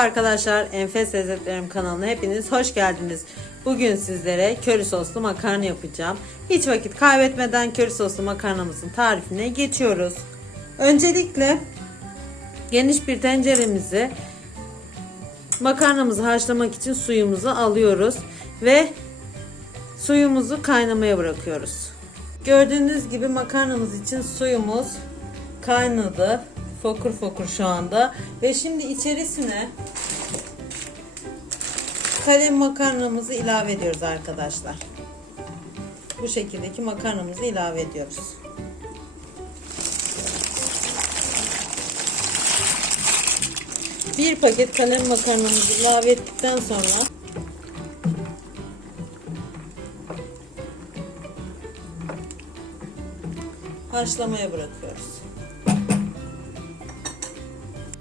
Arkadaşlar, Enfes Lezzetlerim kanalına hepiniz hoş geldiniz. Bugün sizlere köri soslu makarna yapacağım. Hiç vakit kaybetmeden köri soslu makarnamızın tarifine geçiyoruz. Öncelikle geniş bir tenceremizi makarnamızı haşlamak için suyumuzu alıyoruz ve suyumuzu kaynamaya bırakıyoruz. Gördüğünüz gibi makarnamız için suyumuz kaynadı. Fokur fokur şu anda. Ve şimdi içerisine kalem makarnamızı ilave ediyoruz arkadaşlar. Bu şekildeki makarnamızı ilave ediyoruz. Bir paket kalem makarnamızı ilave ettikten sonra haşlamaya bırakıyoruz.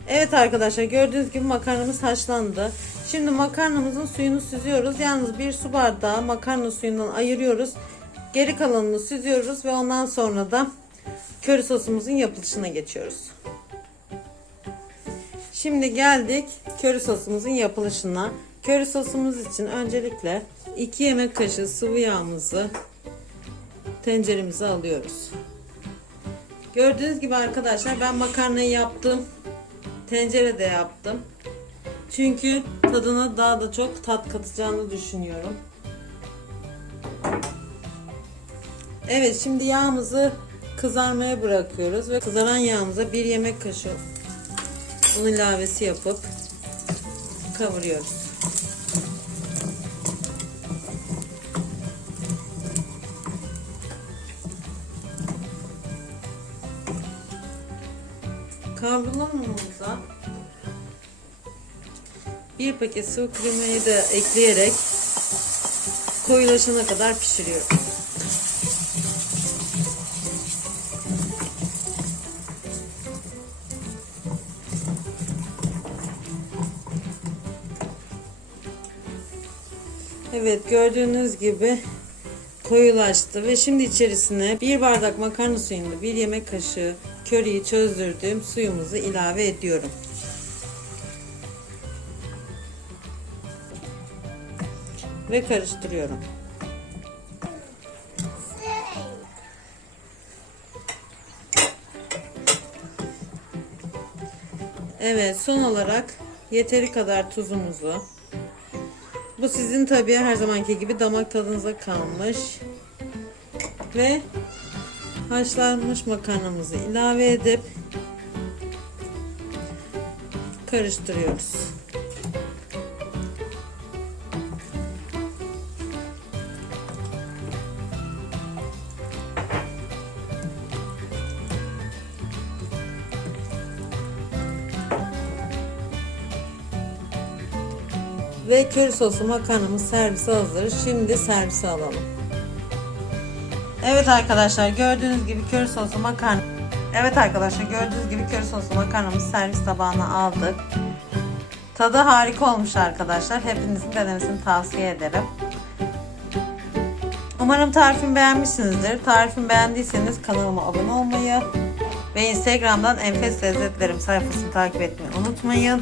Evet arkadaşlar gördüğünüz gibi makarnamız haşlandı. Şimdi makarnamızın suyunu süzüyoruz. Yalnız bir su bardağı makarna suyundan ayırıyoruz. Geri kalanını süzüyoruz ve ondan sonra da köri sosumuzun yapılışına geçiyoruz. Şimdi geldik köri sosumuzun yapılışına. Köri sosumuz için öncelikle 2 yemek kaşığı sıvı yağımızı tenceremize alıyoruz. Gördüğünüz gibi arkadaşlar ben makarnayı yaptım. Tencerede yaptım. Çünkü tadına daha da çok tat katacağını düşünüyorum. Evet şimdi yağımızı kızarmaya bırakıyoruz ve kızaran yağımıza bir yemek kaşığı un ilavesi yapıp kavuruyoruz. Kavrulan unumuza bir paket sıvı kremayı da ekleyerek koyulaşana kadar pişiriyorum. Evet gördüğünüz gibi koyulaştı ve şimdi içerisine bir bardak makarna suyunda bir yemek kaşığı köriyi çözdürdüğüm suyumuzu ilave ediyorum. Ve karıştırıyorum. Evet son olarak yeteri kadar tuzumuzu bu sizin tabii her zamanki gibi damak tadınıza kalmış. Ve haşlanmış makarnamızı ilave edip karıştırıyoruz. Ve köri soslu makarnamız servise hazır. Şimdi servise alalım. Evet arkadaşlar gördüğünüz gibi köri soslu makarna. Evet arkadaşlar gördüğünüz gibi köri soslu makarnamız servis tabağına aldık. Tadı harika olmuş arkadaşlar. Hepinizin denemesini tavsiye ederim. Umarım tarifimi beğenmişsinizdir. Tarifimi beğendiyseniz kanalıma abone olmayı ve Instagram'dan Enfes Lezzetlerim sayfasını takip etmeyi unutmayın.